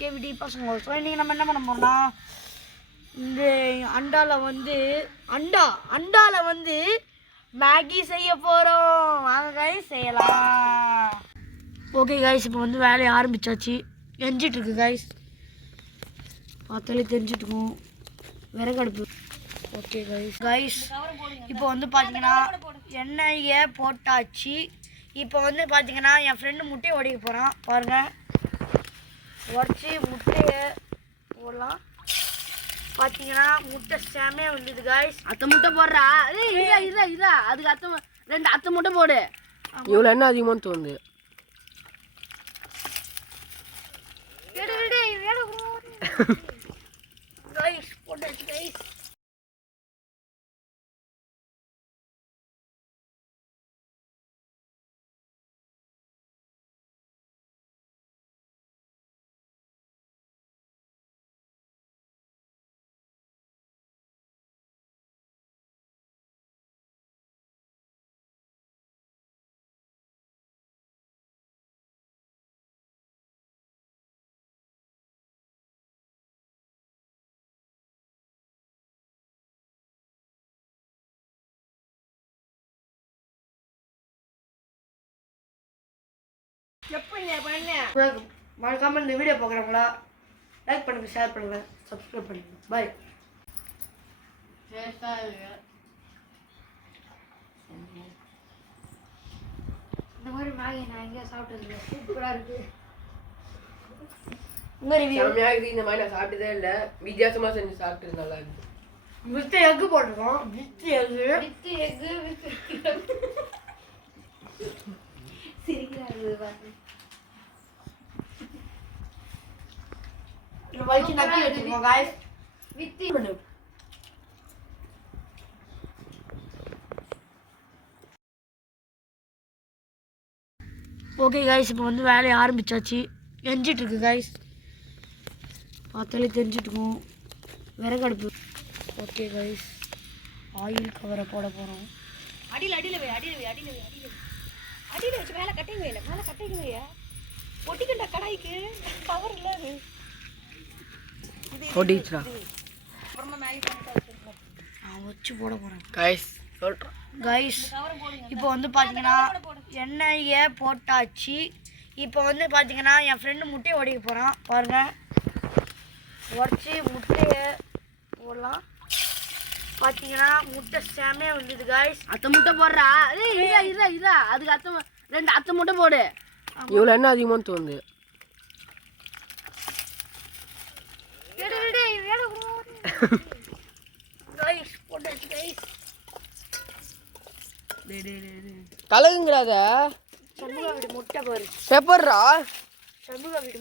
Cavity பசங்க. So இன்றைக்கி நம்ம என்ன பண்ண போகிறோம்னா, இந்த அண்டாவில் வந்து மேகி செய்ய போகிறோம். வாங்க கைஸ் செய்யலாம். ஓகே கைஸ், இப்போ வந்து வேலையை ஆரம்பித்தாச்சு. எரிஞ்சிட்ருக்கு கைஸ், பார்த்தாலே தெரிஞ்சிட்ருக்கோம். விறகடுப்பு. ஓகே கைஸ் இப்போ வந்து பார்த்தீங்கன்னா எண்ணெயை போட்டாச்சு. இப்போ வந்து பார்த்தீங்கன்னா என் ஃப்ரெண்டு முட்டையை உடைக்க போகிறான். பாருங்கள், உடச்சி முட்டையை போடலாம். பார்த்தீங்கன்னா முட்டை செமையாக வந்துது கைஸ். அத்தை முட்டை போடுறா. இதா அதுக்கு ரெண்டு அத்தை முட்டை போடு. இவ்வளோ என்ன அதிகமாக தோணுது. கைஸ் போட்டாச்சு கைஸ். மறக்காம இந்த வீடியோ பார்க்குறவங்களா லைக் பண்ணுங்க, ஷேர் பண்ணுங்க, சப்ஸ்கிரைப் பண்ணுங்க. பாய். இந்த மாதிரி மேகி நான் எங்கேயா சாப்பிட்டதில்லை. சூப்பராக இருக்கு. இந்த மாதிரி நான் சாப்பிட்டதே இல்லை. வித்தியாசமாக செஞ்சு சாப்பிட்டு நல்லா இருக்கு. வித்து எக்கு போட்டிருக்கோம். வித்து எக்கு சிரிக்கிறாரு பாருங்க. வயிற்று நக்கி வச்சுருக்கோம் காய்ஸ். வித்து ஓகே காய்ஸ், இப்போ வந்து வேலையை ஆரம்பித்தாச்சு. எரிஞ்சிட்ருக்கு காய்ஸ், பார்த்தாலே தெரிஞ்சிட்ருக்கோம். விறகடுப்பு. ஓகே காய்ஸ், ஆயில் கவரை போட போகிறோம். அடியில் வச்சு மேலே கட்டைங்க வையா ஒட்டிக்கிட்ட கடாய்க்கு கவர் இல்லை. அது ஓடிச்சுடா. அப்புறமா மேகி பண்ணிட்டு நான் வச்சு போட போகிறேன் கைஸ். சொல்கிறேன் கைஸ், இப்போ வந்து பார்த்தீங்கன்னா எண்ணெயை போட்டாச்சு. இப்போ வந்து பார்த்தீங்கன்னா என் ஃப்ரெண்டு முட்டையை உடைக்க போகிறான். பாருங்கள், உடச்சி முட்டையை போடலாம். பார்த்தீங்கன்னா முட்டை செமையாக வந்துது கைஸ். அத்தை முட்டை போடுறா. இதா அதுக்கு ரெண்டு அத்தை முட்டை போடு. இவ்வளோ என்ன அதிகமாக தோணுது. கலகுங்கிறாத. சண்முகா வீடு முட்டை பாரு. பெப்பர்ரா. சண்முகா வீடு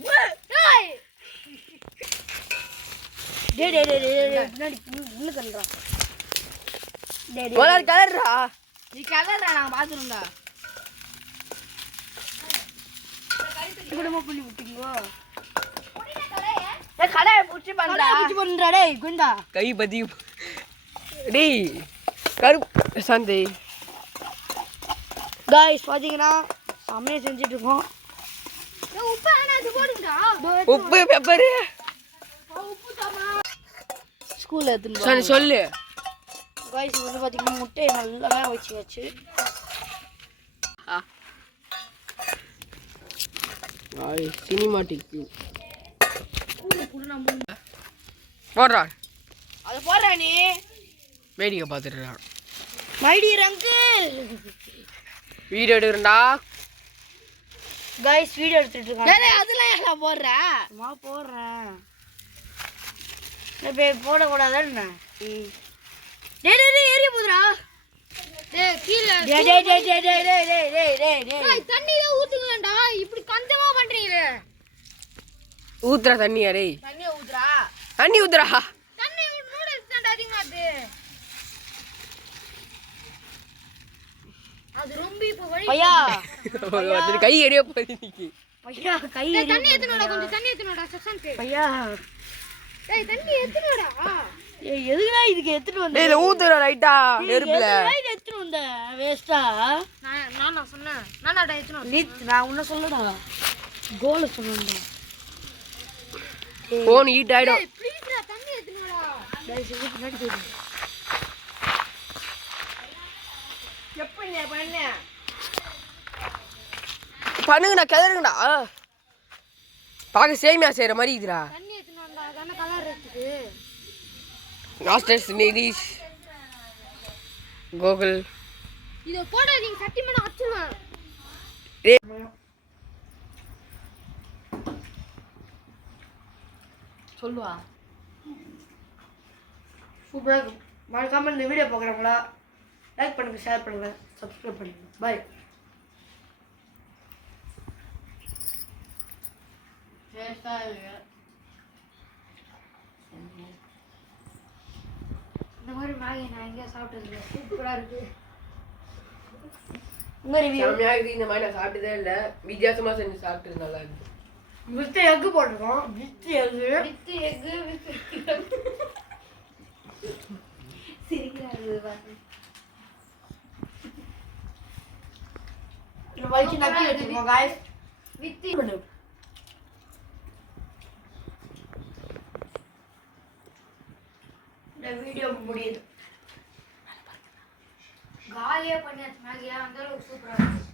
கலர்ரா. நீ கலர்ரா, நாங்கள் பார்த்துருந்தா குடும்பம் பண்ணி விட்டீங்களோ. கடையை பிடிச்சி பண்ணுறாடே குந்தா. கை பதி டேய் கருப்பு சந்தை. காய்ஸ் பார்த்தீங்கன்னா சமையல் செஞ்சுட்டு இருக்கோம். உப்பு பெப்பரு ஸ்கூலில் எடுத்துன்னு சொல்லு. காய்ஸ் வந்து பார்த்தீங்கன்னா முட்டையை நல்லா வச்சு சினிமாட்டிக் போடுறா. அதை போடுறா நீ. வேடிக்கை பார்த்துட்டு மை டியர் அங்கிள் வீடியோ எடுக்கிறா. காய்ஸ் வீடியோ எடுத்துட்டு இருக்காங்க. அதெல்லாம் எல்லாம் போடுறேன். நான் போடுறேன். இப்போ போடக்கூடாதுன்னு ஏரிய போதுரா. தண்ணி தான் ஊத்துங்களா. இப்படி கஞ்சமா பண்றீங்க. ஊத்துறா தண்ணி. அரே தண்ணியை ஊத்துறா. தண்ணி ஊத்துறா. தண்ணி நூடுல்ஸ் தான் அதிகமா அது ரொம்ப இப்போ வழி. பையா கை எரிய போகுது இன்னைக்கு. பையா கை தண்ணி ஏத்துனோடா. கொஞ்சம் தண்ணி ஏத்துனோடா. சசன் பையா டேய் தண்ணி ஏத்துனோடா. ஏய் எதுக்குடா இதுக்கு எடுத்துட்டு வந்த? டேய் ஊத்துறா ரைட்டா நெருப்புல. ஏய் எடுத்துட்டு வந்த வேஸ்டா. நான் சொன்னேன். நானாடா ஏத்துனோம். நான் உன்ன சொல்லடா. கோல சொன்னேன்டா. ஃபோன் ஹீட் ஆயிடும். பண்ணுங்கடா கிளறுங்கடா. பார்க்க சேமியா செய்யற மாதிரி இதுடா. மாஸ்டர்ஸ் நிதிஷ் கோகுல் இத போட நீங்க சத்தியமா அச்சுவேன். சொல்லுவா சூப்பராக இருக்கும். மறக்காமல் இந்த வீடியோ பார்க்குறவங்களா லைக் பண்ணுங்கள், ஷேர் பண்ணுங்கள், சப்ஸ்கிரைப் பண்ணுங்கள். பாய். இந்த மாதிரி மேகி நான் எங்கேயா சாப்பிட்டதில்லை. சூப்பராக இருக்குது. உங்கள் ரிவ்யூ? செம்மையா இருக்குது. இந்த மாதிரி நான் சாப்பிட்டதே இல்லை. வித்தியாசமாக செஞ்சு சாப்பிட்டது நல்லா இருக்கு. வித் எக்கு போட்டிருக்கோம். வித் எக்கு வலிச்சு நக்கி வச்சுருக்கோம் காய்ஸ். வித் இந்த வீடியோ முடியுது. காலியாக பண்ணியாச்சு மேகியா, அந்த அளவுக்கு சூப்பராக இருக்கு.